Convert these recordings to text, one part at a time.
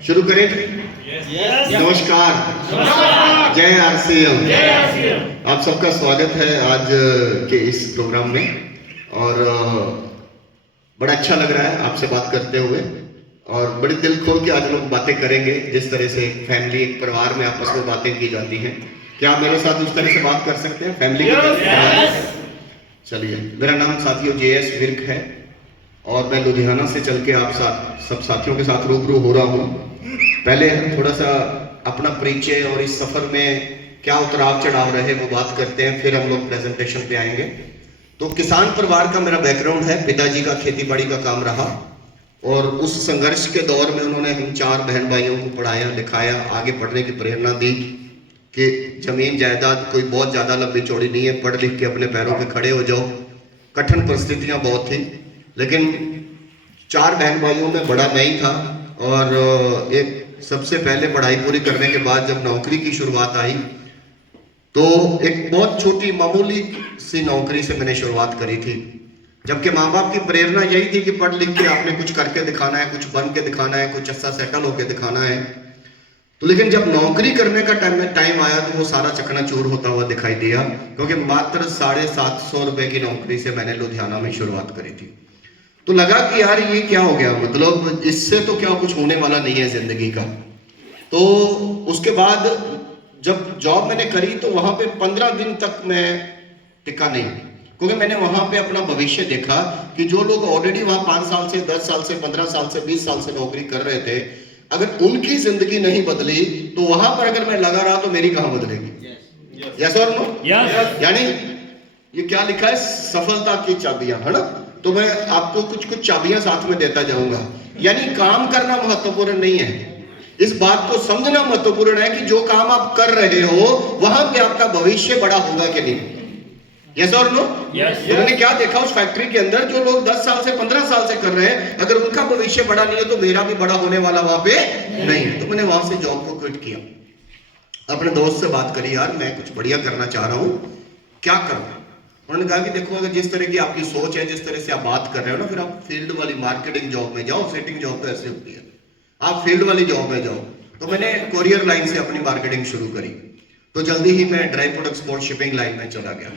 शुरू करें? नमस्कार, जय आरसीएम। आप सबका स्वागत है आज के इस प्रोग्राम में। और बड़ा अच्छा लग रहा है आपसे बात करते हुए, और बड़ी दिल खोल के आज लोग बातें करेंगे। जिस तरह से एक फैमिली, एक परिवार में आपस में बातें की जाती हैं, क्या आप मेरे साथ उस तरह से बात कर सकते हैं फैमिली की? चलिए, मेरा नाम साथियों JS विर्क है और मैं लुधियाना से चल के आप सब साथियों के साथ रूबरू हो रहा हूँ। पहले थोड़ा सा अपना परिचय और इस सफर में क्या उतराव चढ़ाव रहे वो बात करते हैं, फिर हम लोग प्रेजेंटेशन पे आएंगे। तो किसान परिवार का मेरा बैकग्राउंड है, पिताजी का खेती बाड़ी का काम रहा और उस संघर्ष के दौर में उन्होंने हम 4 बहन भाइयों को पढ़ाया लिखाया, आगे पढ़ने की प्रेरणा दी कि जमीन जायदाद कोई बहुत ज़्यादा लंबी चौड़ी नहीं है, पढ़ लिख के अपने पैरों पे खड़े हो जाओ। कठिन परिस्थितियां बहुत थी, लेकिन 4 बहन भाइयों में बड़ा मैं ही था। और एक सबसे पहले पढ़ाई पूरी करने के बाद जब नौकरी की शुरुआत आई तो एक बहुत छोटी मामूली सी नौकरी से मैंने शुरुआत करी थी, जबकि माँ बाप की प्रेरणा यही थी कि पढ़ लिख के आपने कुछ करके दिखाना है, कुछ बन के दिखाना है, कुछ अच्छा सेटल होके दिखाना है। तो लेकिन जब नौकरी करने का टाइम आया तो वो सारा चकनाचूर होता हुआ दिखाई दिया, क्योंकि मात्र 750 रुपए की नौकरी से मैंने लुधियाना में शुरुआत करी थी। तो लगा कि यार ये क्या हो गया, मतलब इससे तो क्या कुछ होने वाला नहीं है जिंदगी का। तो उसके बाद जब जॉब मैंने करी तो वहां पे 15 दिन तक मैं टिका नहीं, क्योंकि मैंने वहां पे अपना भविष्य देखा कि जो लोग ऑलरेडी वहां 5 साल से 10 साल से 15 साल से 20 साल से नौकरी कर रहे थे, अगर उनकी जिंदगी नहीं बदली तो वहां पर अगर मैं लगा रहा तो मेरी कहां बदलेगी? यस और नो? यानी ये क्या लिखा है, सफलता की चाबियां, है ना? तो मैं आपको कुछ कुछ चाबियां साथ में देता जाऊंगा। यानी काम करना महत्वपूर्ण नहीं है, इस बात को समझना महत्वपूर्ण है कि जो काम आप कर रहे हो वहां पे आपका भविष्य बड़ा होगा कि नहीं। यस और नो? उन्होंने क्या देखा उस फैक्ट्री के अंदर, जो लोग 10 साल से 15 साल से कर रहे हैं, अगर उनका भविष्य बड़ा नहीं है तो मेरा भी बड़ा होने वाला वहां पे नहीं है। तो मैंने वहां से जॉब को क्विट किया, अपने दोस्त से बात करी, यार मैं कुछ बढ़िया करना चाह रहा हूं, क्या करूं? उन्होंने कहा कि देखो, अगर जिस तरह की आपकी सोच है, जिस तरह से आप बात कर रहे हो ना, फिर आप फील्ड वाली मार्केटिंग जॉब में जाओ। सेटिंग जॉब तो ऐसे होती है, आप फील्ड वाली जॉब में जाओ। तो मैंने कोरियर लाइन से अपनी मार्केटिंग शुरू करी, तो जल्दी ही मैं dry product export shipping line में चला गया।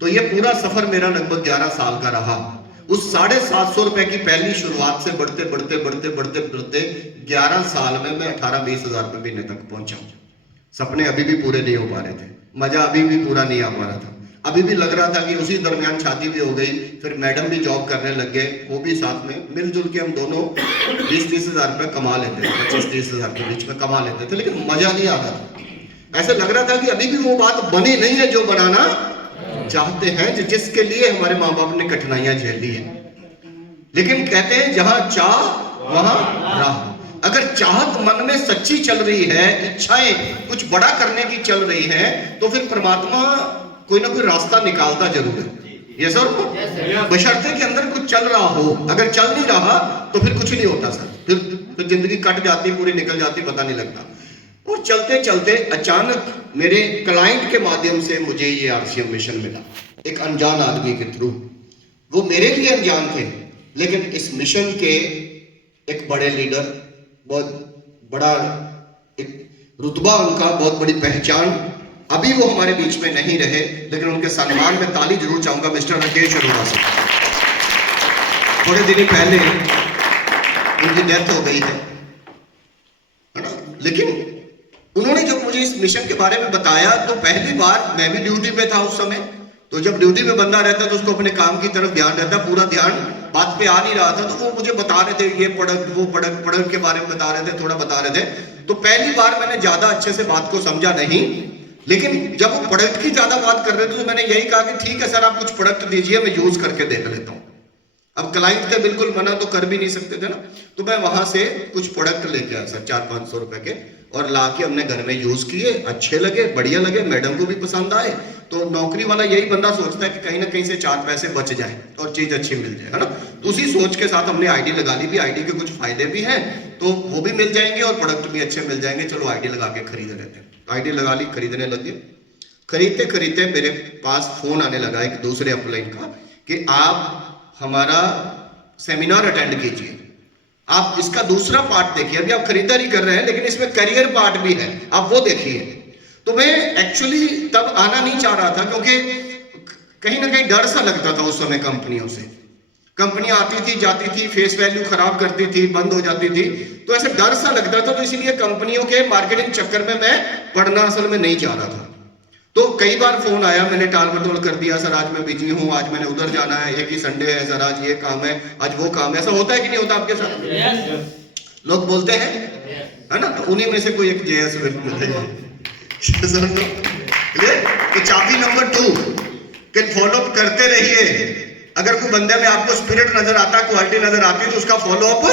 तो ये पूरा सफर मेरा लगभग 11 साल का रहा। उस 750 रुपए की पहली शुरुआत से बढ़ते बढ़ते बढ़ते बढ़ते बढ़ते 11 साल में मैं 18-20 हजार रुपए महीने तक पहुंचा। सपने अभी भी पूरे नहीं हो पा रहे थे, मजा अभी भी पूरा नहीं आ पा रहा था, अभी भी लग रहा था कि उसी दरमियान शादी भी हो गई, फिर मैडम भी जॉब करने लग गए, वो भी साथ में मिलजुल के हम दोनों 20-30 हजार रुपए कमा लेते थे, 25-30 हजार के बीच में कमा लेते थे, लेकिन मजा नहीं आता था। ऐसे लग रहा था कि अभी भी वो बात बनी नहीं है जो बनाना चाहते हैं, जिसके लिए हमारे माँ बाप ने कठिनाइयां झेली है। लेकिन कहते हैं जहां चाह वहां राह। अगर चाहत मन में सच्ची चल रही है, इच्छाएं कुछ बड़ा करने की चल रही है, तो फिर परमात्मा कोई ना कोई रास्ता निकालता जरूर है। ये सर, बशर्ते के अंदर कुछ चल रहा हो, अगर चल नहीं रहा तो फिर कुछ नहीं होता सर, फिर जिंदगी कट जाती, पूरी निकल जाती, पता नहीं लगता। और चलते चलते अचानक मेरे क्लाइंट के माध्यम से मुझे ये RCM मिशन मिला, एक अनजान आदमी के थ्रू। वो मेरे लिए अनजान थे, लेकिन इस मिशन के एक बड़े लीडर, बहुत बड़ा एक रुतबा उनका, बहुत बड़ी पहचान, अभी वो हमारे बीच में नहीं रहे, लेकिन उनके सम्मान में ताली जरूर चाहूंगा, मिस्टर राकेश अरोड़ा से। थोड़े दिन पहले उनकी डेथ हो गई है ना, लेकिन उन्होंने जब मुझे इस मिशन के बारे में बताया तो पहली बार, मैं भी ड्यूटी पे था उस समय, तो जब ड्यूटी में बंदा रहता है तो उसको अपने काम की तरफ ध्यान रहता है, पूरा ध्यान बात पे आ नहीं रहा था। तो वो मुझे बता रहे थे, ये प्रोडक्ट वो प्रोडक्ट के बारे में बता रहे थे, थोड़ा बता रहे थे। तो पहली बार मैंने ज्यादा अच्छे से बात को समझा नहीं, लेकिन जब वो प्रोडक्ट की ज्यादा बात कर रहे थे तो मैंने यही कहा कि ठीक है सर, आप कुछ प्रोडक्ट दीजिए, मैं यूज करके देख लेता हूँ। अब क्लाइंट थे, बिल्कुल मना तो कर भी नहीं सकते थे ना, तो मैं वहां से कुछ प्रोडक्ट लेके आया सर, 400-500 रुपए के, और लाके हमने घर में यूज किए, अच्छे लगे, बढ़िया लगे, मैडम को भी पसंद आए। तो नौकरी वाला यही बंदा सोचता है कि कहीं ना कहीं से 4 पैसे बच जाए और चीज अच्छी मिल जाए, है ना। तो उसी सोच के साथ हमने आईडी लगा ली भी, आईडी के कुछ फायदे भी हैं, तो वो भी मिल जाएंगे और प्रोडक्ट भी अच्छे मिल जाएंगे, चलो आईडी लगा के खरीद लेते हैं। आईडी लगा ली, खरीदने लगे। खरीदते खरीदते मेरे पास फोन आने लगा एक दूसरे अपलाइन का कि आप हमारा सेमिनार अटेंड कीजिए, आप इसका दूसरा पार्ट देखिए। अभी आप खरीदारी कर रहे हैं लेकिन इसमें करियर पार्ट भी है, आप वो देखिए। तो मैं एक्चुअली तब आना नहीं चाह रहा था क्योंकि कहीं ना कहीं डर सा लगता था उस समय कंपनियों से। कंपनी आती थी जाती थी, फेस वैल्यू खराब करती थी, बंद हो जाती थी, तो ऐसे डर सा लगता था। तो इसीलिए कंपनियों के मार्केटिंग चक्कर में मैं पढ़ना असल में नहीं चाह रहा था। तो कई बार फोन आया, मैंने टाल मटोल कर दिया, सर आज मैं बिजी हूँ, आज मैंने उधर जाना है, एक ही संडे है सर, आज ये काम है, आज वो काम है। ऐसा होता है कि नहीं होता आपके साथ? लोग बोलते हैं, है ना? तो उन्हीं में से कोई एक जेएस मिलेगा। तो चाबी नंबर 2 कि फॉलो अप करते रहिए। अगर कोई बंदे में आपको स्पिरिट नजर आता, क्वालिटी नजर आती है तो उसका फॉलो अप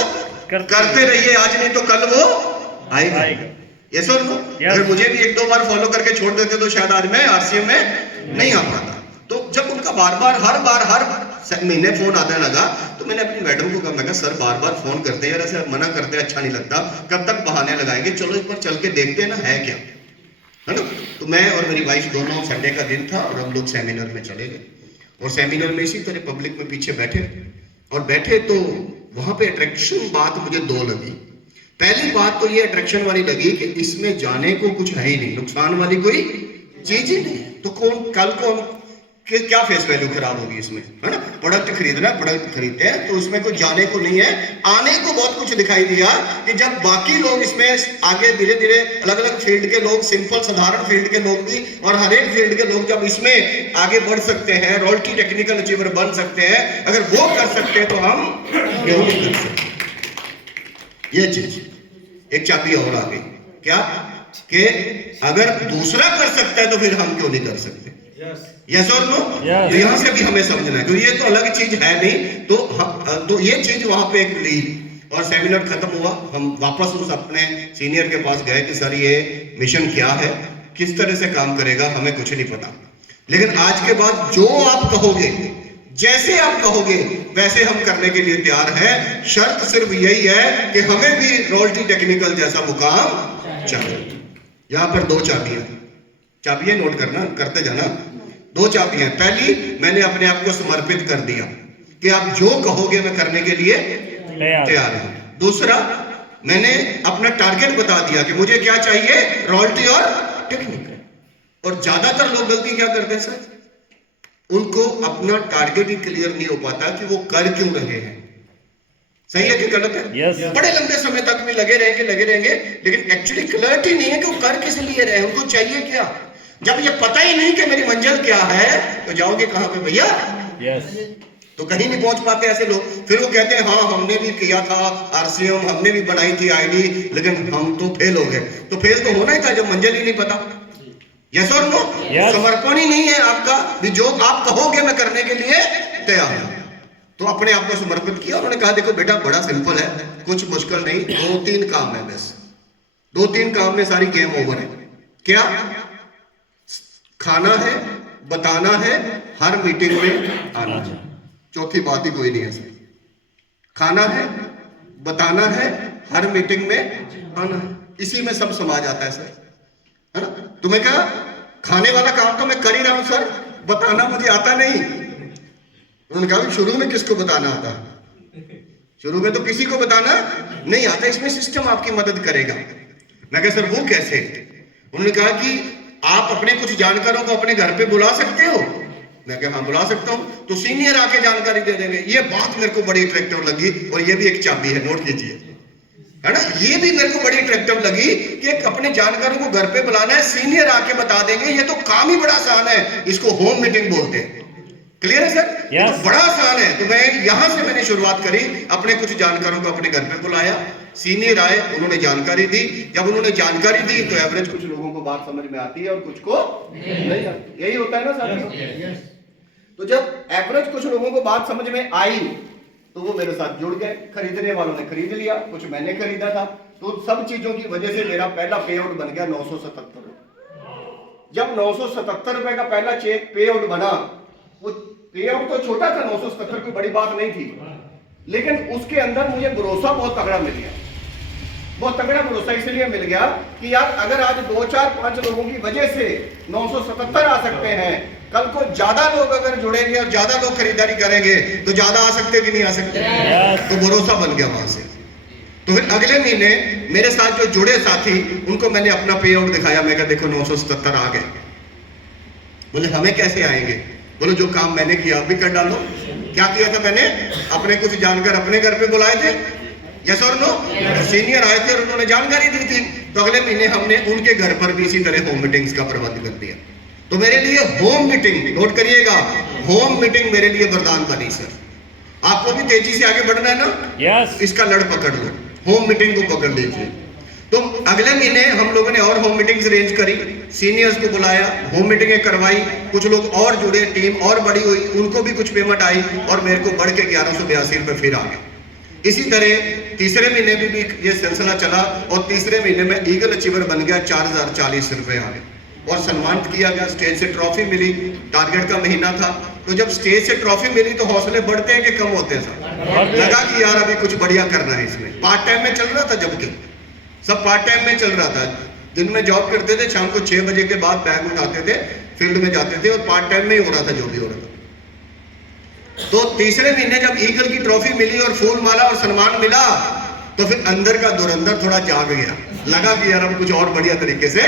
करते रहिए। आज नहीं तो कल वो आएगा। यस और नो? अगर मुझे भी 1-2 बार फॉलो करके छोड़ देते तो शायद आज मैं आरसीएम में नहीं आ पाता। तो जब उनका हर महीने फोन आने लगा तो मैंने अपनी मैडम को कहा, मैं कहा सर बार बार फोन करते हैं यार, ऐसे मना करते हैं, अच्छा नहीं लगता, कब तक बहाने लगाएंगे, चलो एक बार चल के देखते हैं ना है क्या, है ना? तो मैं और मेरी वाइफ दोनों, संडे का दिन था और हम लोग सेमिनार में चले गए। और सेमिनार में इसी तरह पब्लिक में पीछे बैठे तो वहां पे अट्रैक्शन बात मुझे 2 लगी। पहली बात तो ये अट्रैक्शन वाली लगी कि इसमें जाने को कुछ है ही नहीं, नुकसान वाली कोई चीज ही नहीं। तो कल को क्या फेस वैल्यू खराब होगी इसमें, है ना? प्रोडक्ट खरीदना, प्रोडक्ट खरीदते हैं तो उसमें कुछ जाने को नहीं है, आने को बहुत कुछ दिखाई दिया। कि जब बाकी लोग इसमें आगे धीरे धीरे अलग अलग फील्ड के लोग, सिंपल साधारण फील्ड के लोग भी और हर एक फील्ड के लोग जब इसमें आगे बढ़ सकते हैं, रॉयल्टी टेक्निकल अचीवर बन सकते हैं, अगर वो कर सकते हैं तो हम क्यों नहीं कर सकते? ये चीज एक चाबी और आ गई, क्या कि अगर दूसरा कर सकता है तो फिर हम क्यों नहीं कर सकते? यस और नो? तो यहां से भी हमें समझना है क्योंकि ये तो अलग चीज है नहीं। तो ये चीज वहां पे एक ली और सेमिनार खत्म हुआ। हम वापस उस अपने सीनियर के पास गए कि सर ये मिशन क्या है, किस तरह से काम करेगा, हमें कुछ नहीं पता, लेकिन आज के बाद जो आप कहोगे, जैसे आप कहोगे वैसे हम करने के लिए तैयार हैं। शर्त सिर्फ यही है कि हमें भी रॉयल्टी टेक्निकल जैसा मुकाम चाहिए। यहां पर 2 चाबियां नोट करते जाना। 2 चाबियां। पहली, मैंने अपने आप को समर्पित कर दिया कि आप जो कहोगे मैं करने के लिए तैयार हूं। दूसरा, मैंने अपना टारगेट बता दिया कि मुझे क्या चाहिए, रॉयल्टी और टेक्निकल। और ज्यादातर लोग गलती क्या करते हैं सर, उनको अपना टारगेट ही क्लियर नहीं हो पाता कि वो कर क्यों रहे हैं। सही है कि गलत है? बड़े लंबे समय तक भी लगे रहेंगे, लेकिन एक्चुअली क्लैरिटी नहीं है कि वो कर किस लिए रहे हैं, उनको चाहिए क्या। जब ये पता ही नहीं कि मेरी मंजिल क्या है तो जाओगे कहां पे भैया? तो कहीं नहीं पहुंच पाते ऐसे लोग। फिर वो कहते हैं हाँ हमने भी किया था आरसीएम, हमने भी बनाई थी आईडी, लेकिन हम तो फेल हो गए। तो फेल तो होना ही था जब मंजिल ही नहीं पता। यस और नो? समर्पण ही नहीं है आपका भी जो आप कहोगे मैं करने के लिए तैयार हूं। तो अपने आप को समर्पित किया। उन्होंने कहा देखो बेटा बड़ा सिंपल है, कुछ मुश्किल नहीं, 2-3 काम है बस। 2-3 काम में सारी गेम ओवर है। क्या? खाना है, बताना है, हर मीटिंग में आना है। चौथी बात ही कोई नहीं है सर। खाना है, बताना है, हर मीटिंग में आना है, इसी में सब समा जाता है सर, है ना? तुम्हें क्या, खाने वाला काम तो मैं कर ही रहा हूं सर, बताना मुझे आता नहीं। उन्होंने कहा शुरू में किसको बताना आता? शुरू में तो किसी को बताना नहीं आता, इसमें सिस्टम आपकी मदद करेगा। मैं कहा सर वो कैसे? उन्होंने कहा कि आप अपने कुछ जानकारों को अपने घर पे बुला सकते हो। मैं कहा हाँ बुला सकता हूं, तो सीनियर आके जानकारी दे देंगे। ये बात मेरे को बड़ी अट्रैक्टिव लगी और ये भी एक चाबी है, नोट कीजिए, है ना? ये भी मेरे को बड़ी अट्रैक्टिव लगी कि अपने जानकारों को घर पे बुलाना है, सीनियर आके बता देंगे। ये तो काम ही बड़ा आसान है, इसको होम मीटिंग बोलते हैं। क्लियर है सर? yes. तो बड़ा आसान है। तो मैं यहां से मैंने शुरुआत करी, अपने कुछ जानकारों को अपने घर पे बुलाया, सीनियर आए, उन्होंने जानकारी दी। जब उन्होंने जानकारी दी तो एवरेज कुछ लोगों को बात समझ में आती है और कुछ को नहीं आती। यही होता है ना साथियों? तो जब एवरेज कुछ लोगों को बात समझ में आई तो वो मेरे साथ जुड़ गए। खरीदने वालों ने खरीद लिया, कुछ मैंने खरीदा था। तो सब चीजों की वजह से मेरा पहला पे आउट बन गया 977 रुपए। जब 977 रुपए का पहला चेक पे आउट बना, वो पे आउट तो छोटा था, 977 कोई बड़ी बात नहीं थी, लेकिन उसके अंदर मुझे भरोसा बहुत तगड़ा मिल गया। बहुत तगड़ा भरोसा इसलिए मिल गया कि यार अगर आज 2, 4, 5 लोगों की वजह से 977 आ सकते हैं, कल को ज्यादा लोग अगर जुड़ेंगे और ज्यादा लोग खरीदारी करेंगे तो ज्यादा आ सकते कि नहीं आ सकते? तो भरोसा बन गया वहां से। तो फिर अगले महीने मेरे साथ जो जुड़े साथी, उनको मैंने अपना पे आउट दिखाया। मैं कहा देखो 977 आ गए। बोले हमें कैसे आएंगे? बोलो जो काम मैंने किया आप भी कर डालो। क्या किया था मैंने? अपने कुछ जानकार अपने घर पे बुलाए थे, यस और नो, सीनियर आए थे और उन्होंने जानकारी दी थी। तो अगले महीने हमने उनके घर पर भी इसी तरह होम मीटिंग्स का प्रबंध कर दिया। तो मेरे लिए होम मीटिंग, नोट करिएगा, होम मीटिंग मेरे लिए वरदान बनी सर। आपको भी तेजी से आगे बढ़ना है ना? यस। इसका लड़ पकड़ लो, होम मीटिंग को पकड़ लीजिए। तो अगले महीने हम लोगों ने और होम मीटिंग्स अरेंज करी, सीनियर्स को बुलाया, होम मीटिंगें करवाई, कुछ लोग और जुड़े, टीम और बड़ी हुई, उनको भी कुछ पेमेंट आई और मेरे को बढ़ के 1182 रुपए फिर आ गए। इसी तरह तीसरे महीने भी ये सिलसिला चला और तीसरे महीने में ईगल अचीवर बन गया, 4040 रुपए आ गए और सम्मानित किया गया। स्टेज से ट्रॉफी मिली, टारगेट का महीना था। तो जब स्टेज से ट्रॉफी मिली तो हौसले बढ़ते हैं कि कम होते हैं सर? लगा कि यार अभी कुछ बढ़िया करना है इसमें। पार्ट टाइम में चल रहा था, जबकि सब पार्ट टाइम में चल रहा था। दिन में जॉब करते थे, शाम को 6 बजे के बाद बैग उठाते थे, फील्ड में जाते थे और पार्ट टाइम में ही हो रहा था जो भी हो रहा था। तो तीसरे महीने जब ईगल की ट्रॉफी मिली और फूल माला और सम्मान मिला, तो फिर अंदर का धुरंधर थोड़ा जाग गया। लगा कि यार अब कुछ और बढ़िया तरीके से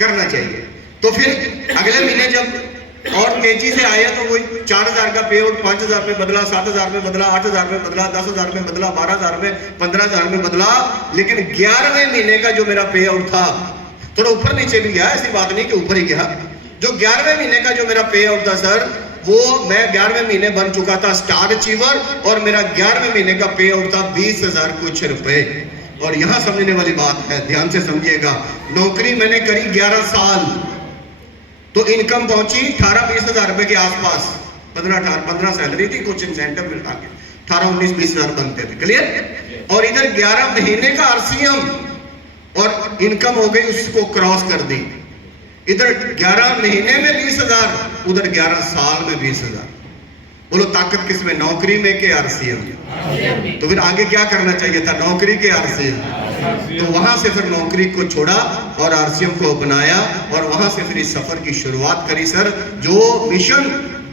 करना चाहिए। तो फिर अगले महीने जब और तेजी से आया तो वही 4000 का पे आउट 5000 में बदला, 7000 में बदला, 8000 में बदला, 10000 में बदला, 12000 में, 15000 में बदला। लेकिन 11वें महीने का जो मेरा पे आउट था थोड़ा ऊपर नीचे भी गया, ऐसी बात नहीं कि ऊपर ही गया। जो 11वें महीने का जो मेरा पे आउट था सर, वो मैं 11वें महीने बन चुका था स्टार अचीवर और मेरा 11वें महीने का पे आउट था 20,000 कुछ रुपए। और यहां समझने वाली बात है, ध्यान से समझिएगा, नौकरी मैंने करी 11 साल, तो इनकम पहुंची 18-20,000 रुपए के आसपास। 15 सैलरी थी, कुछ इंसेंटिव मिलता के 18-19-20,000 बनते थे, क्लियर। और इधर 11 महीने का आरसीएम और इनकम हो गई, उसको क्रॉस कर दी। इधर 11 महीने में 20,000, उधर 11 साल में 20,000। बोलो ताकत किसमें? नौकरी में के आरसीएम? तो फिर आगे क्या करना चाहिए था? नौकरी के आरसीएम। तो वहां से फिर नौकरी को छोड़ा और आरसीएम को अपनाया और वहां से फिर इस सफर की शुरुआत करी सर। जो मिशन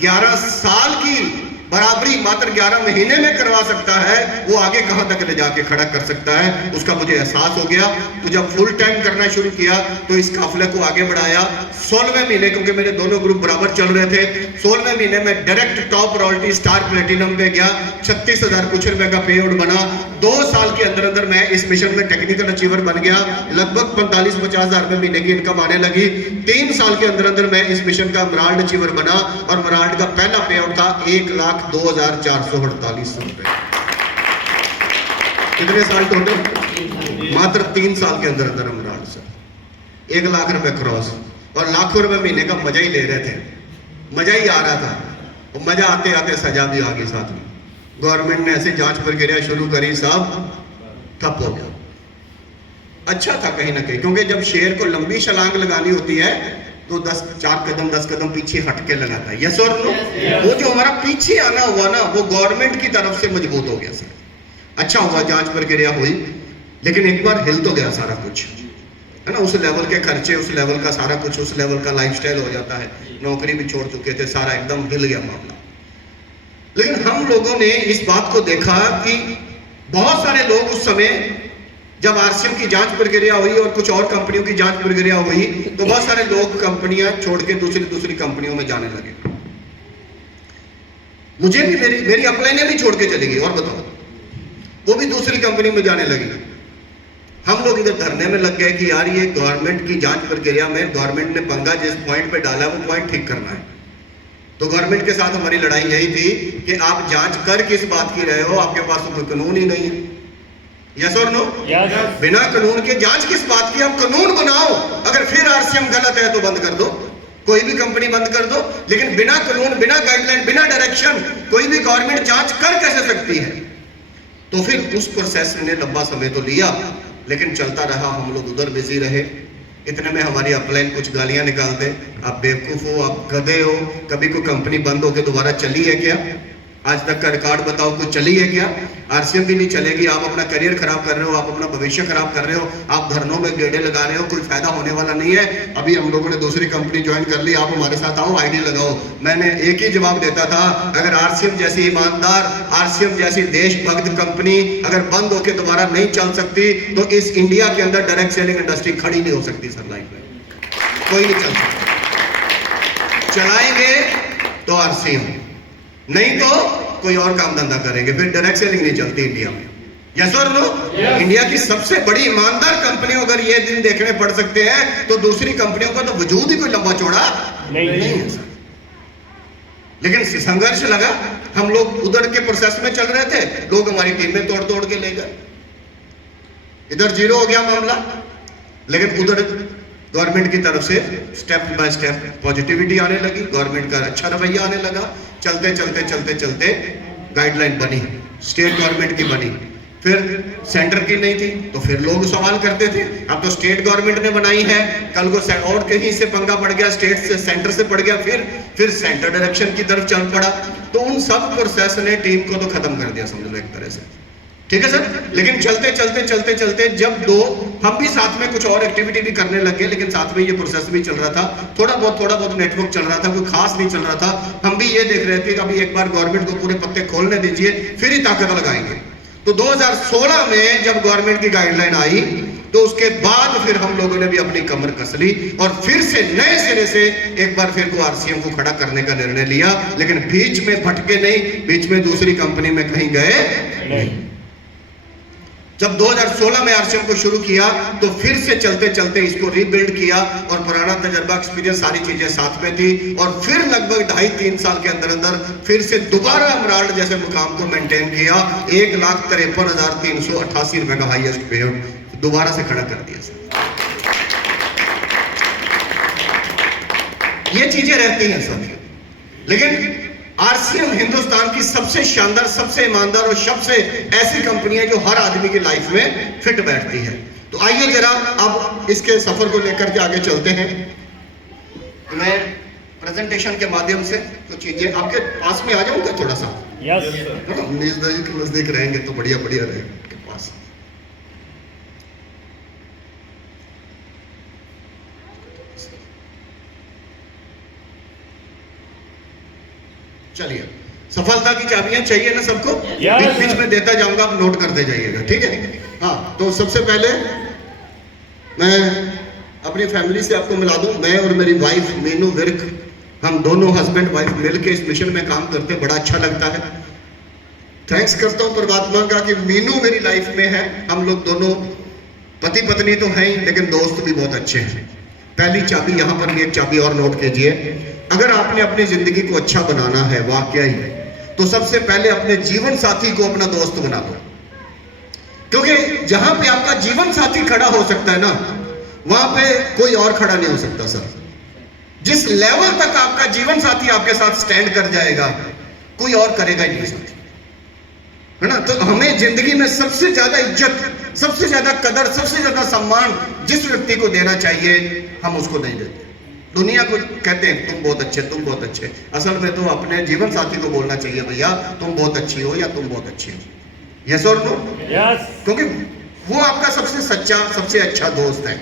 11 साल की बराबरी मात्र 11 महीने में करवा सकता है, वो आगे कहां तक ले जाके खड़ा कर सकता है, उसका मुझे एहसास हो गया। तो जब फुल टाइम करना शुरू किया तो इस काफिले को आगे बढ़ाया। 16वें महीने, क्योंकि मेरे दोनों ग्रुप बराबर चल रहे थे, 16वें महीने में direct top royalty star platinum पे गया, 36,000 कुछ रुपए का पे आउट बना। 2 साल के अंदर अंदर मैं इस मिशन में टेक्निकल अचीवर बन गया, लगभग 45-50,000 रुपए महीने की इनकम आने लगी। 3 साल के अंदर अंदर मैं इस मिशन का मराल्ड अचीवर बना और मराल्ड का पहला पे आउट था 1,02,448 रुपए। कितने साल टोटल? मात्र 3 साल के अंदर अंदर मराल्ड सर 1 लाख रुपए क्रॉस, और लाखों रुपए महीने का मजा ही ले रहे थे, मजा ही आ रहा था। और मजा आते आते सजा भी आ गई साथ में। गवर्नमेंट ने ऐसे जांच प्रक्रिया शुरू करी, सब ठप हो गया। अच्छा था कहीं ना कहीं, क्योंकि जब शेर को लंबी छलांग लगानी होती है तो 10 कदम पीछे हट के लगाता है, यस और नो। वो जो हमारा पीछे आना हुआ ना, वो गवर्नमेंट की तरफ से मजबूत हो गया सर। अच्छा हुआ जांच प्रक्रिया हुई, लेकिन एक बार हिल तो गया सारा कुछ, है ना। उस लेवल के खर्चे, उस लेवल का सारा कुछ, उस लेवल का लाइफस्टाइल हो जाता है। नौकरी भी छोड़ चुके थे, सारा एकदम हिल गया मामला। लेकिन हम लोगों ने इस बात को देखा कि बहुत सारे लोग उस समय जब आरसीएम की जांच प्रक्रिया हुई और कुछ और कंपनियों की जांच प्रक्रिया हुई, तो बहुत सारे लोग कंपनियां छोड़ के दूसरी कंपनियों में जाने लगे। मुझे भी मेरी अपलाइनें भी छोड़ के चली गई, और बताओ, वो भी दूसरी कंपनी में जाने लगी। हम लोग इधर धरने में लग गए कि यार ये गवर्नमेंट की जांच प्रक्रिया में गवर्नमेंट ने पंगा जिस पॉइंट पे डाला वो पॉइंट ठीक करना है। तो गवर्नमेंट के साथ हमारी लड़ाई यही थी कि आप जांच कर किस बात की रहे हो, आपके पास तो कोई कानून ही नहीं है, यस और नो। बिना कानून के जांच किस बात की? आप कानून बनाओ, अगर फिर आरसीएम गलत है तो बंद कर दो, कोई भी कंपनी बंद कर दो। लेकिन बिना कानून, बिना गाइडलाइन, बिना डायरेक्शन कोई भी गवर्नमेंट जांच कर कैसे सकती है? तो फिर उस प्रोसेस ने लंबा समय तो लिया, लेकिन चलता रहा। हम लोग उधर बिजी रहे। इतने में हमारी अपलाइन कुछ गालियां निकालते, आप बेवकूफ हो, आप गधे हो, कभी कोई कंपनी बंद होकर दोबारा चली है क्या? आज तक का रिकॉर्ड बताओ, कुछ चली है क्या? आरसीएम भी नहीं चलेगी। आप अपना करियर खराब कर रहे हो, आप अपना भविष्य खराब कर रहे हो, आप धरनों में गेड़े लगा रहे हो, कोई फायदा होने वाला नहीं है। अभी हम लोगों ने दूसरी कंपनी ज्वाइन कर ली, आप हमारे साथ आओ, आईडी लगाओ। मैंने एक ही जवाब देता था, अगर आरसीएम जैसी ईमानदार, आरसीएम जैसी देशभक्त कंपनी अगर बंद होकर दोबारा नहीं चल सकती तो इस इंडिया के अंदर डायरेक्ट सेलिंग इंडस्ट्री खड़ी नहीं हो सकती सर। लाइफ में कोई नहीं चल सकता। चलाएंगे तो आरसीएम, नहीं तो कोई और काम धंधा करेंगे, फिर डायरेक्ट सेलिंग नहीं चलती इंडिया में। यस और नो? इंडिया की सबसे बड़ी ईमानदार कंपनियों अगर ये दिन देखने पड़ सकते हैं तो दूसरी कंपनियों का तो वजूद ही कोई लंबा चौड़ा नहीं है सर। लेकिन संघर्ष लगा, हम लोग उधर के प्रोसेस में चल रहे थे, लोग हमारी टीम में तोड़ तोड़ के ले गए, इधर जीरो हो गया मामला। लेकिन उधर गवर्नमेंट की तरफ से स्टेप बाय स्टेप पॉजिटिविटी आने लगी, गवर्नमेंट का अच्छा रवैया आने लगा। चलते चलते चलते चलते गाइडलाइन बनी, स्टेट गवर्नमेंट की बनी, फिर सेंटर की नहीं थी तो फिर लोग सवाल करते थे। अब तो स्टेट गवर्नमेंट ने बनाई है, कल को और कहीं से पंगा पड़ गया, स्टेट से सेंटर से पड़ गया, फिर सेंटर डायरेक्शन की तरफ चल पड़ा। तो उन सब प्रोसेस ने टीम को तो खत्म कर दिया समझ लो एक तरह से, ठीक है सर। लेकिन चलते चलते चलते चलते जब हम भी साथ में कुछ और एक्टिविटी भी करने लगे, लेकिन साथ में ये प्रोसेस भी चल रहा था, थोड़ा बहुत नेटवर्क चल रहा था, कोई खास नहीं चल रहा था। हम भी ये देख रहे थे कि अभी एक बार गवर्नमेंट को पूरे पत्ते खोलने दीजिए, फिर ही ताकत लगाएंगे। तो 2016 में जब गवर्नमेंट की गाइडलाइन आई तो उसके बाद फिर हम लोगों ने भी अपनी कमर कस ली और फिर से नए सिरे से एक बार फिर को आरसीएम को खड़ा करने का निर्णय लिया। लेकिन बीच में भटके नहीं, बीच में दूसरी कंपनी में कहीं गए नहीं। जब 2016 में आरसीएम को शुरू किया तो फिर से चलते चलते इसको रीबिल्ड किया और पुराना तजर्बा, एक्सपीरियंस, सारी चीजें साथ में थी और फिर लगभग 2.5-3 साल के अंदर अंदर फिर से दोबारा एमराल्ड जैसे मुकाम को मेंटेन किया। 1,53,388 रुपए का हाईएस्ट पे दोबारा से खड़ा कर दिया सर। ये चीजें रहती हैं सब, लेकिन आरसीएम हिंदुस्तान की सबसे शानदार, सबसे ईमानदार और सबसे ऐसी कंपनी है जो हर आदमी की लाइफ में फिट बैठती है। तो आइए जरा अब इसके सफर को लेकर के आगे चलते हैं। मैं प्रेजेंटेशन के माध्यम से कुछ चीजें आपके पास में आ जाऊंगा थोड़ा सा। नजदीक रहेंगे तो बढ़िया बढ़िया रहेगा आपके पास। चलिए, सफलता की चाबियां चाहिए ना सबको? बीच बीच में देता जाऊंगा, आप नोट करते जाइएगा, ठीक है? हाँ, तो सबसे पहले मैं अपनी फैमिली से आपको मिला दूं। मैं और मेरी वाइफ मीनू विर्क, हम दोनों हस्बैंड वाइफ मिलकर इस मिशन में काम करते हैं, बड़ा अच्छा लगता है। थैंक्स करता हूं परमात्मा का कि मीनू मेरी लाइफ में है। हम लोग दोनों पति पत्नी तो हैं ही, लेकिन दोस्त भी बहुत अच्छे हैं। पहली चाबी, यहां पर भी एक चाबी और नोट कीजिए। अगर आपने अपनी जिंदगी को अच्छा बनाना है वाकई, तो सबसे पहले अपने जीवन साथी को अपना दोस्त बना दो। क्योंकि जहां पे आपका जीवन साथी खड़ा हो सकता है ना, वहां पे कोई और खड़ा नहीं हो सकता सर। जिस लेवल तक आपका जीवन साथी आपके साथ स्टैंड कर जाएगा, कोई और करेगा ही नहीं साथी, है ना? तो हमें जिंदगी में सबसे ज्यादा इज्जत, सबसे ज्यादा कदर, सबसे ज्यादा सम्मान जिस व्यक्ति को देना चाहिए, हम उसको नहीं देते। दुनिया को कहते हैं तुम बहुत अच्छे, तुम बहुत अच्छे, असल में तो अपने जीवन साथी को बोलना चाहिए भैया तुम बहुत अच्छी हो या तुम बहुत अच्छी हो। यस और नो? यस। क्योंकि वो आपका सबसे सच्चा, सबसे अच्छा दोस्त है।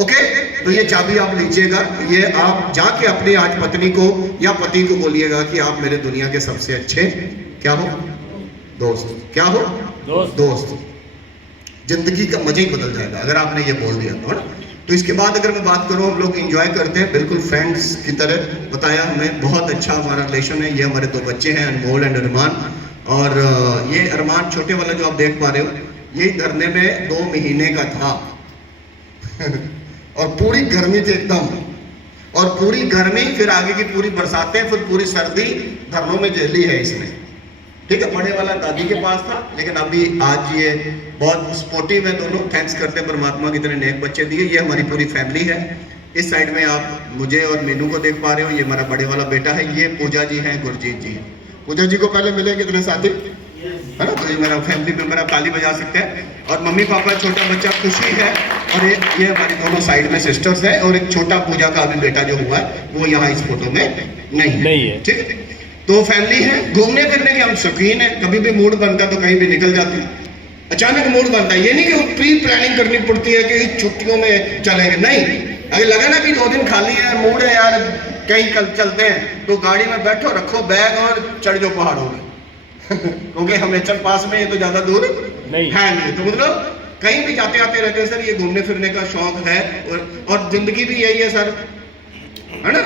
ओके, तो ये चाबी आप लीजिएगा, ये आप जाके अपनी आज पत्नी को या पति को बोलिएगा कि आप मेरे दुनिया के सबसे अच्छे क्या हो? दोस्त। क्या हो? दोस्त। जिंदगी का मजा ही बदल जाएगा अगर आपने ये बोल दिया तो, है ना? तो इसके बाद अगर मैं बात करूं, हम लोग एंजॉय करते हैं बिल्कुल फ्रेंड्स की तरह। बताया हमें, बहुत अच्छा हमारा रिलेशन है। ये हमारे 2 बच्चे हैं, अनमोल एंड अरमान। और ये अरमान छोटे वाला जो आप देख पा रहे हो, ये धरने में 2 महीने का था और पूरी गर्मी थी एकदम, और पूरी गर्मी, फिर आगे की पूरी बरसातें, फिर पूरी सर्दी धरनों में झेली है इसने, ठीक है? बड़े वाला दादी के पास था, लेकिन अभी आज ये बहुत स्पोर्टिव है दोनों। थैंक्स करते हैं परमात्मा की तरह नेक बच्चे दिए। ये हमारी पूरी फैमिली है। इस साइड में आप मुझे और मीनू को देख पा रहे हो, ये हमारा बड़े वाला बेटा है। ये पूजा जी हैं, गुरजीत जी हैं। पूजा जी को पहले मिले कितने साथी, है ना? तो ये मेरा फैमिली मेंबर, आप ताली बजा सकते हैं। और मम्मी पापा, छोटा बच्चा खुशी है, और ये हमारी दोनों साइड में सिस्टर्स है। और एक छोटा पूजा का अभी बेटा जो हुआ है वो यहाँ इस फोटो में नहीं है, ठीक है? तो फैमिली है, घूमने फिरने के हम शौकीन हैं, कभी भी मूड बनता तो कहीं भी निकल जाते हैं। अचानक मूड बनता है, ये नहीं कि प्री प्लानिंग करनी पड़ती है कि छुट्टियों में चलेंगे, नहीं। अगर लगा ना कि 2 दिन खाली है, मूड है यार कहीं कल चलते हैं, तो गाड़ी में बैठो, रखो बैग और चढ़ जाओ पहाड़ों में क्योंकि हिमाचल पास में, ये तो ज्यादा दूर नहीं है नहीं। तो मतलब कहीं भी जाते आते रहते हैं सर, ये घूमने फिरने का शौक है। और जिंदगी भी यही है सर, है ना।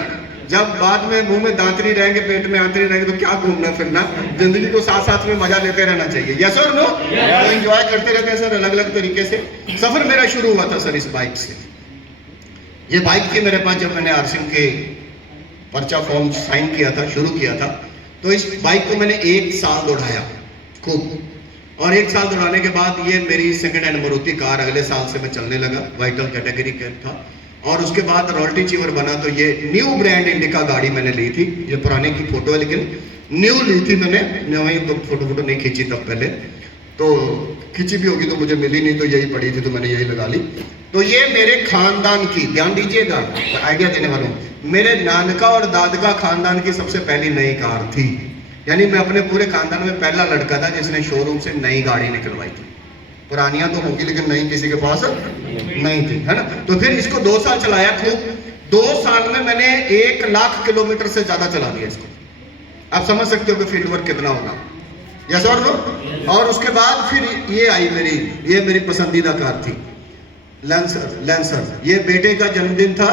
जब बाद में मुंह में दांत नहीं रहेंगे, पेट में आंत नहीं रहेंगे, तो क्या घूमना फिरना, जिंदगी को साथ साथ में मजा लेते रहना चाहिए। यस और नो, तो एंजॉय करते रहते हैं सर अलग अलग तरीके से। सफर मेरा शुरू हुआ था सर इस बाइक से। ये बाइक थी मेरे पास जब मैंने आरसीएम के पर्चा फॉर्म साइन किया था, शुरू किया था। तो इस बाइक को मैंने 1 साल दौड़ाया खूब, और 1 साल दौड़ाने के बाद ये मेरी सेकंड हैंड मारुति कार अगले साल से मैं चलने लगा, वाइटल कैटेगरी का था। और उसके बाद रॉयल्टी चीवर बना, तो ये न्यू ब्रांड इंडिका गाड़ी मैंने ली थी। ये पुराने की फोटो है लेकिन न्यू ली थी मैंने, वही तो फोटो नहीं खींची तब पहले, तो खींची भी होगी तो मुझे मिली नहीं, तो यही पड़ी थी तो मैंने यही लगा ली। तो ये मेरे खानदान की, ध्यान दीजिएगा आइडिया देने वाला हूँ, मेरे नानका और दादका खानदान की सबसे पहली नई कार थी। यानी मैं अपने पूरे खानदान में पहला लड़का था जिसने शोरूम से नई गाड़ी निकलवाई थी। पुरानियां तो होंगी लेकिन नई किसी के पास नहीं थी, है ना। तो फिर इसको 2 साल चलाया खूब। 2 साल में मैंने 1 लाख किलोमीटर से ज्यादा चला दिया इसको। आप समझ सकते हो कि फील्ड वर्क कितना होगा। यस और नो। और उसके बाद फिर ये आई ये मेरी पसंदीदा कार थी, लैंसर। ये बेटे का जन्मदिन था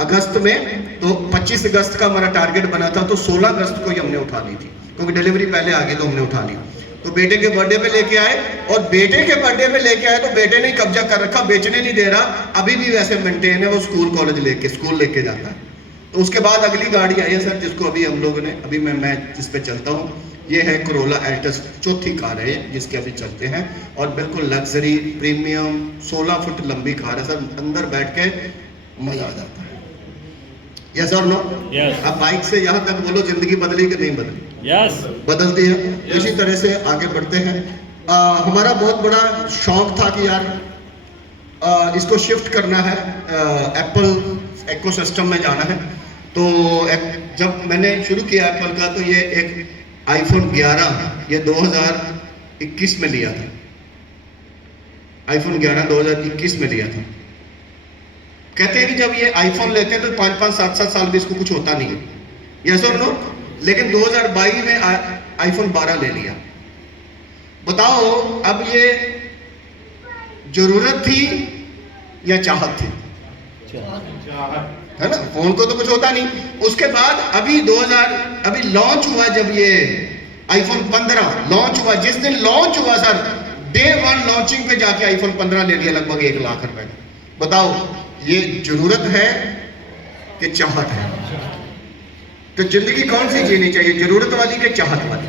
अगस्त में, तो 25 अगस्त का हमारा टारगेट बना था, तो 16 अगस्त को ही हमने उठा ली थी, क्योंकि डिलीवरी पहले आ गई तो हमने उठा ली। तो बेटे के बर्थडे पे लेके आए, और बेटे के बर्थडे पे लेके आए तो बेटे ने कब्जा कर रखा, बेचने नहीं दे रहा, अभी भी वैसे मेंटेन है, वो स्कूल लेके जाता है। तो उसके बाद अगली गाड़ी आई है सर, जिसको अभी हम लोगों ने, अभी मैं जिस पे चलता हूँ, ये है कोरोला एल्टस, चौथी कार है जिसके अभी चलते हैं, और बिल्कुल लग्जरी प्रीमियम 16 फुट लंबी कार है सर, अंदर बैठ के मजा आ जाता है। यस और नो। अब बाइक से यहाँ तक बोलो, जिंदगी बदली कि नहीं बदली? यस, बदलती है। इसी तरह से आगे बढ़ते हैं। हमारा बहुत बड़ा शौक था कि यार इसको शिफ्ट करना है, एप्पल इकोसिस्टम में जाना है। तो जब मैंने शुरू किया एप्पल का, तो ये एक आईफोन 11 ये 2021 में लिया था। आईफोन 11 2021 में लिया था। कहते हैं कि जब ये आईफोन लेते हैं तो 5-5, 7-7 साल भी इसको कुछ होता नहीं है, यस और नो। लेकिन 2022 में आईफोन 12 ले लिया। बताओ अब ये जरूरत थी या चाहत थी? है ना, फोन को तो कुछ होता नहीं। उसके बाद अभी लॉन्च हुआ, जब ये आईफोन 15 लॉन्च हुआ, जिस दिन लॉन्च हुआ सर, डे 1 लॉन्चिंग पे जाके आईफोन 15 ले लिया, लगभग 1 लाख रुपए। बताओ ये जरूरत है कि चाहत है? तो जिंदगी कौन सी जीनी चाहिए, जरूरत वाली कि चाहत वाली?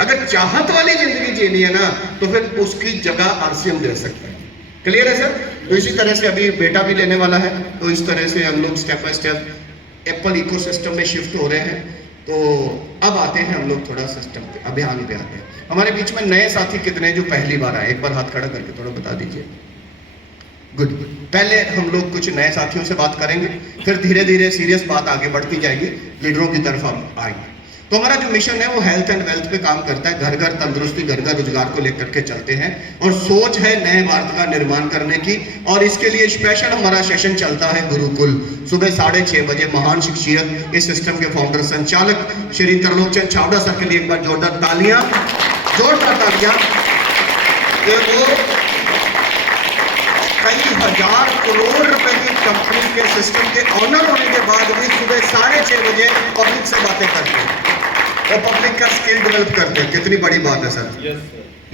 अगर चाहत वाली जिंदगी जीनी है ना, तो फिर उसकी जगह आरसीएम दे सकते हैं। क्लियर है सर। तो इसी तरह से अभी बेटा भी लेने वाला है, तो इस तरह से हम लोग step by step Apple ecosystem में शिफ्ट हो रहे हैं। तो अब आते हैं हम लोग थोड़ा सिस्टम पे, अभियान पे आते हैं। हमारे बीच में नए साथी कितने जो पहली बार आए, एक बार हाथ खड़ा करके थोड़ा बता दीजिए। गुड। पहले हम लोग कुछ नए साथियों से बात करेंगे, फिर धीरे धीरे सीरियस बात आगे बढ़ती जाएगी, लीडरों की तरफ हम आएंगे। तो हमारा जो मिशन है वो हेल्थ एंड वेल्थ पे काम करता है, घर घर तंदुरुस्ती, घर घर रोजगार को लेकर के चलते हैं, और सोच है नए भारत का निर्माण करने की। और इसके लिए स्पेशल हमारा सेशन चलता है गुरुकुल, सुबह 6:30 बजे। महान शख्सियत, इस सिस्टम के फाउंडर संचालक श्री त्रिलोक चंद छाबड़ा सर के लिए एक बार जोरदार तालियां। वो कई हजार करोड़ रुपए की कंपनी के सिस्टम के ऑनर होने के बाद भी सुबह 6:30 बजे पब्लिक से बातें करते हैं और पब्लिक का स्किल डेवलप करते हैं। कितनी बड़ी बात है सर,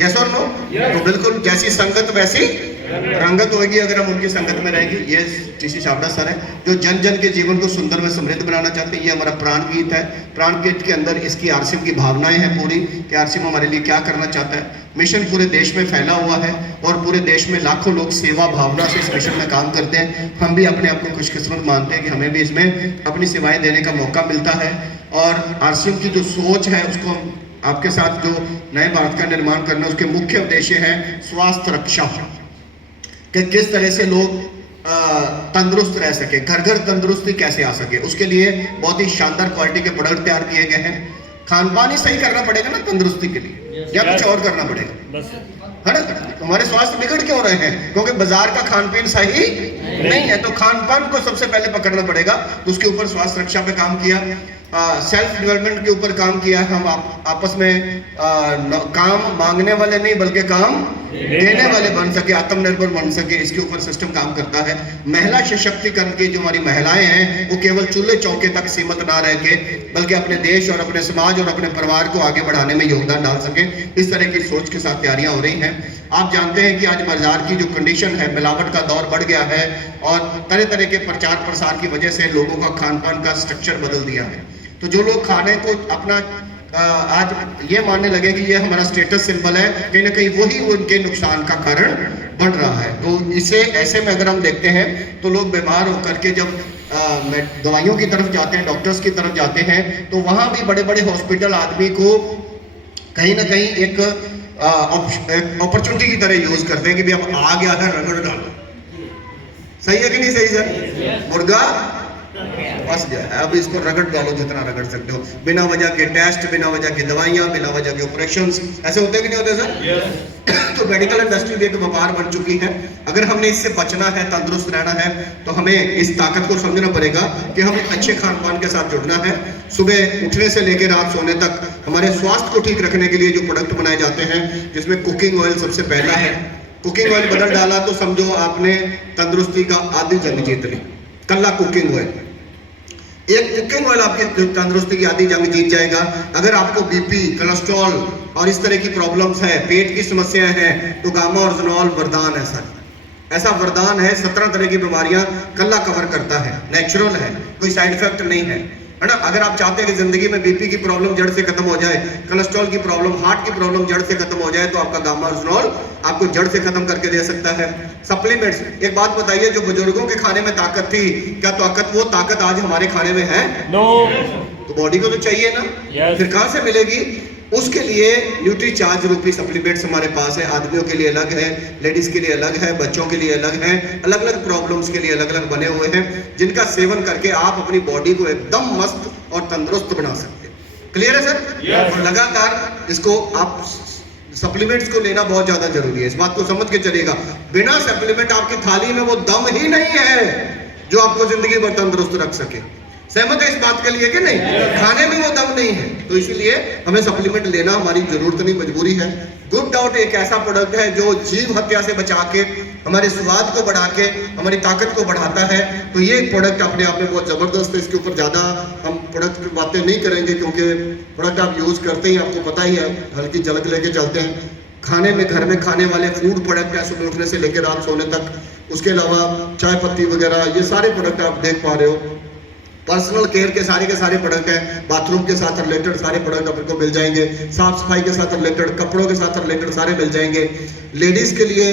यस और नो। तो बिल्कुल जैसी संगत वैसी रंगत होगी अगर हम उनकी संगत में रहेंगे। ये टीसी छाबड़ा सर है जो जन जन के जीवन को सुंदर व समृद्ध बनाना चाहते हैं। ये हमारा प्राण गीत है। प्राण गीत के अंदर इसकी आरसीएम की भावनाएं हैं पूरी, कि आरसीएम हमारे लिए क्या करना चाहता है। मिशन पूरे देश में फैला हुआ है और पूरे देश में लाखों लोग सेवा भावना से इस मिशन में काम करते हैं। हम भी अपने आप को खुशकिस्मत मानते हैं कि हमें भी इसमें अपनी सेवाएं देने का मौका मिलता है। और आरसीएम की जो सोच है उसको आपके साथ जो नए भारत का निर्माण करना, उसके मुख्य उद्देश्य है स्वास्थ्य रक्षा, कि किस तरह से लोग तंदुरुस्त रह सके, घर घर तंदुरुस्ती कैसे आ सके। उसके लिए बहुत ही शानदार क्वालिटी के प्रोडक्ट तैयार किए गए हैं। खान पान ही सही करना पड़ेगा ना तंदुरुस्ती के लिए, या कुछ और करना पड़ेगा, है ना? हमारे स्वास्थ्य बिगड़ क्यों रहे हैं? क्योंकि बाजार का खान पीन सही नहीं है। तो खान पान को सबसे पहले पकड़ना पड़ेगा। तो उसके ऊपर स्वास्थ्य रक्षा पे काम किया, सेल्फ डेवलपमेंट के ऊपर काम किया। हम आपस में काम मांगने वाले नहीं बल्कि काम देने वाले बन सके, आत्मनिर्भर बन सके, इसके ऊपर सिस्टम काम करता है। महिला सशक्तिकरण की जो हमारी महिलाएं हैं वो केवल चूल्हे चौके तक सीमित ना रह के बल्कि अपने देश और अपने समाज और अपने परिवार को आगे बढ़ाने में योगदान डाल सके, इस तरह की सोच के साथ तैयारियां हो रही हैं। आप जानते हैं कि आज बाजार की जो कंडीशन है, मिलावट का दौर बढ़ गया है और तरह तरह के प्रचार प्रसार की वजह से लोगों का खान पान का स्ट्रक्चर बदल दिया है। तो जो लोग खाने को अपना आज ये मानने लगे कि ये हमारा स्टेटस सिंबल है, कहीं ना कहीं वही उनके नुकसान का कारण बन रहा है। तो इसे ऐसे में अगर हम देखते हैं तो लोग बीमार होकर के जब दवाइयों की तरफ जाते हैं, डॉक्टर्स की तरफ जाते हैं, तो वहाँ भी बड़े बड़े हॉस्पिटल आदमी को कहीं ना कहीं एक अपॉर्चुनिटी की तरह यूज करते हैं कि भी अब आ गया है रगड़ डालो। सही है कि नहीं सही सर? मुर्गा फंस गया है, अब इसको रगड़ डालो जितना रगड़ सकते हो। बिना वजह के टेस्ट, बिना वजह की दवाइयां, बिना वजह के ऑपरेशंस, ऐसे होते कि नहीं होते सर? yes. तो मेडिकल इंडस्ट्री भी एक व्यापार बन चुकी है। अगर हमने इससे बचना है, तंदुरुस्त रहना है, तो हमें इस ताकत को समझना पड़ेगा कि हमें अच्छे खान पान के साथ जुड़ना है। सुबह उठने से लेकर रात सोने तक हमारे स्वास्थ्य को ठीक रखने के लिए जो प्रोडक्ट बनाए जाते हैं, जिसमें कुकिंग ऑयल सबसे पहला है। कुकिंग ऑयल बदल डाला तो समझो आपने तंदुरुस्ती का आधी जंग जीत ली। कल्ला कुकिंग ऑयल, एक कुकिंग ऑयल आपकी तंदुरुस्ती की आधी जंग जीत जाएगा। अगर आपको बीपी, कोलेस्ट्रॉल और इस तरह की प्रॉब्लम्स है, पेट की समस्याएं हैं, तो गामा और ज़नोल वरदान है सर। ऐसा वरदान है, 17 तरह की बीमारियां कल्ला कवर करता है, नेचुरल है, कोई साइड इफेक्ट नहीं है, है ना? अगर आप चाहते हैं कि जिंदगी में बीपी की प्रॉब्लम जड़ से खत्म हो जाए, कोलेस्ट्रॉल की प्रॉब्लम, हार्ट की प्रॉब्लम जड़ से खत्म हो जाए, तो आपका गामा और ज़नोल आपको जड़ से खत्म करके दे सकता है। सप्लीमेंट्स, एक बात बताइए, जो बुजुर्गों के खाने में ताकत थी, क्या वो ताकत आज हमारे खाने में है? नो। तो बॉडी को तो चाहिए ना, फिर कहां से मिलेगी? उसके लिए न्यूट्री चार्ज रूपी सप्लीमेंट्स हमारे पास है। आदमियों के लिए अलग है, लेडीज के लिए अलग है, बच्चों के लिए अलग है, अलग अलग प्रॉब्लम्स के लिए अलग अलग बने हुए हैं, जिनका सेवन करके आप अपनी बॉडी को एकदम मस्त और तंदुरुस्त बना सकते हैं। क्लियर है सर? yes. और लगातार इसको आप सप्लीमेंट्स को लेना बहुत ज्यादा जरूरी है, इस बात को समझ के चलिएगा। बिना सप्लीमेंट आपकी थाली में वो दम ही नहीं है जो आपको जिंदगी भर तंदुरुस्त रख सके। सहमत है इस बात के लिए कि नहीं? खाने में वो दम नहीं है, तो इसीलिए हमें सप्लीमेंट लेना हमारी जरूरत नहीं, मजबूरी है। गुड डाउट एक ऐसा प्रोडक्ट है जो जीव हत्या से बचा के, हमारे स्वाद को बढ़ा के, हमारी ताकत को बढ़ाता है। तो ये प्रोडक्ट अपने आप में बहुत जबरदस्त है। इसके ऊपर ज्यादा हम प्रोडक्ट की बातें नहीं करेंगे, क्योंकि प्रोडक्ट आप यूज करते ही आपको पता ही है, हल्की झलक लेके चलते हैं। खाने में, घर में खाने वाले फूड प्रोडक्ट है, सुबह उठने से लेकर रात सोने तक। उसके अलावा चाय पत्ती वगैरह, ये सारे प्रोडक्ट आप देख पा रहे हो। पर्सनल केयर के सारे प्रोडक्ट हैं, बाथरूम के साथ रिलेटेड सारे प्रोडक्ट आपको मिल जाएंगे, साफ सफाई के साथ रिलेटेड, कपड़ों के साथ रिलेटेड सारे मिल जाएंगे। लेडीज के लिए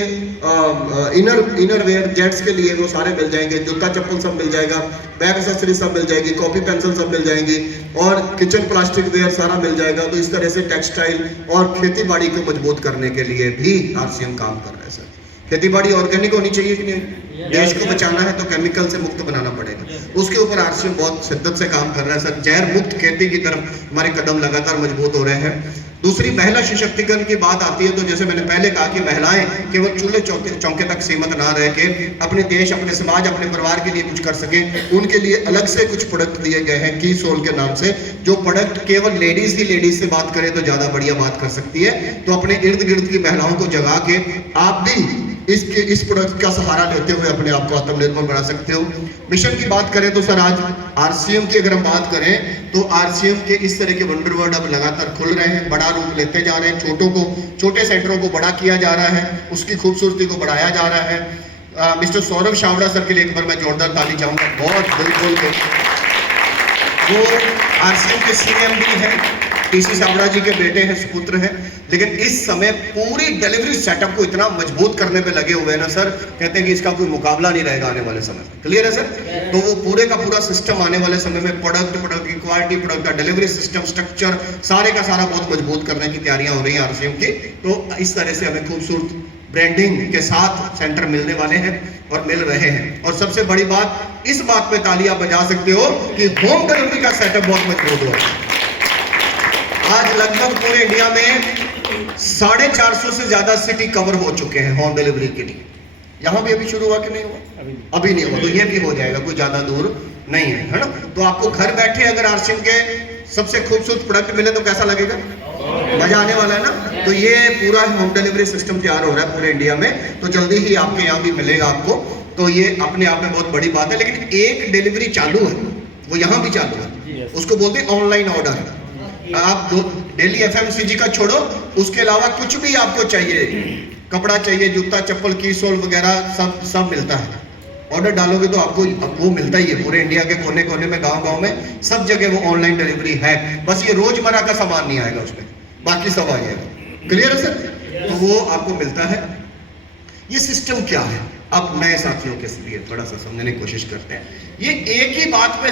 इनर वेयर, जेंट्स के लिए वो सारे मिल जाएंगे, जूता चप्पल सब मिल जाएगा, बैग एक्सेसरी सब मिल जाएगी, कॉपी पेंसिल सब मिल जाएंगी, और किचन प्लास्टिक वेयर सारा मिल जाएगा। तो इस तरह से टेक्सटाइल और खेती बाड़ी को मजबूत करने के लिए भी आरसीएम काम कर रहा है सर। खेती बाड़ी ऑर्गेनिक होनी चाहिए कि नहीं? देश को बचाना है तो केमिकल से मुक्त बनाना पड़ेगा, उसके ऊपर आरसीएम बहुत शिद्दत से काम कर रहा है सर। जहर मुक्त खेती की तरफ हमारे कदम लगातार मजबूत हो रहे हैं। दूसरी, महिला सशक्तिकरण की बात आती है, तो जैसे मैंने पहले कहा कि महिलाएं केवल चूल्हे चौके तक सीमित ना रह के अपने देश, अपने समाज, अपने परिवार के लिए कुछ कर सके, उनके लिए अलग से कुछ प्रोडक्ट दिए गए हैं की सोल के नाम से। जो प्रोडक्ट केवल लेडीज ही लेडीज से बात करे तो ज्यादा बढ़िया बात कर सकती है। तो अपने इर्द गिर्द की महिलाओं को जगा के आप भी इस प्रोडक्ट का सहारा लेते हुए अपने आप को आत्मनिर्भर बना सकते हो। मिशन की बात करें तो सर, आज आरसीएम की अगर हम बात करें तो आरसीएम के इस तरह के वंडर वर्ड अब लगातार खुल रहे हैं, बड़ा रूप लेते जा रहे हैं, छोटे सेंटरों को बड़ा किया जा रहा है, उसकी खूबसूरती को बढ़ाया जा रहा है। मिस्टर सौरभ छाबड़ा सर के लिए एक बार मैं जोरदार ताली चाहूंगा, बहुत दिल खोल के। वो आरसीएम के सीएम भी हैं, टीसी छाबड़ा जी के बेटे हैं, सुपुत्र हैं, लेकिन इस समय पूरी डिलीवरी सेटअप को इतना मजबूत करने पे लगे हुए हैं ना सर, कहते हैं कि इसका कोई मुकाबला नहीं रहेगा आने वाले समय में। क्लियर है सर? तो वो पूरे का पूरा सिस्टम आने वाले समय में प्रोडक्ट की क्वालिटी, प्रोडक्ट का डिलीवरी सिस्टम, स्ट्रक्चर, सारे का सारा बहुत मजबूत करने की तैयारियां हो रही हैं आरसीएम की। तो इस तरह से हमें खूबसूरत ब्रांडिंग के साथ सेंटर मिलने वाले हैं और मिल रहे हैं। और सबसे बड़ी बात, इस बात पे तालियां बजा सकते हो कि होम डिलीवरी का सेटअप बहुत मजबूत हुआ है। आज लगभग पूरे इंडिया में 450 से ज्यादा सिटी कवर हो चुके हैं होम डिलीवरी के लिए। यहाँ भी अभी शुरू हुआ कि नहीं हुआ? अभी नहीं हुआ, तो ये भी हो जाएगा, कोई ज्यादा दूर नहीं है ना। तो आपको घर बैठे अगर आरसीएम के सबसे खूबसूरत प्रोडक्ट मिले तो कैसा लगेगा? मजा आने वाला है ना। तो ये पूरा होम डिलीवरी सिस्टम तैयार हो रहा है पूरे इंडिया में, तो जल्दी ही आपके यहाँ भी मिलेगा आपको। तो ये अपने आप में बहुत बड़ी बात है। लेकिन एक डिलीवरी चालू है, वो यहाँ भी चालू है, उसको बोलते हैं ऑनलाइन ऑर्डर। आप डेली एफएमसीजी का छोड़ो, उसके अलावा कुछ भी आपको चाहिए, कपड़ा चाहिए, जूता चप्पल की सोल वगैरह सब मिलता है। ऑर्डर डालोगे तो आपको वो मिलता ही है पूरे इंडिया के कोने कोने में, गांव-गांव में सब जगह वो ऑनलाइन डिलीवरी है। बस ये रोजमर्रा का सामान नहीं आएगा उसमें, बाकी सब आ जाएगा। क्लियर है सर? तो वो आपको मिलता है। ये सिस्टम क्या है, अब नए साथियों के लिए थोड़ा सा समझने की कोशिश करते हैं। ये एक ही बात पे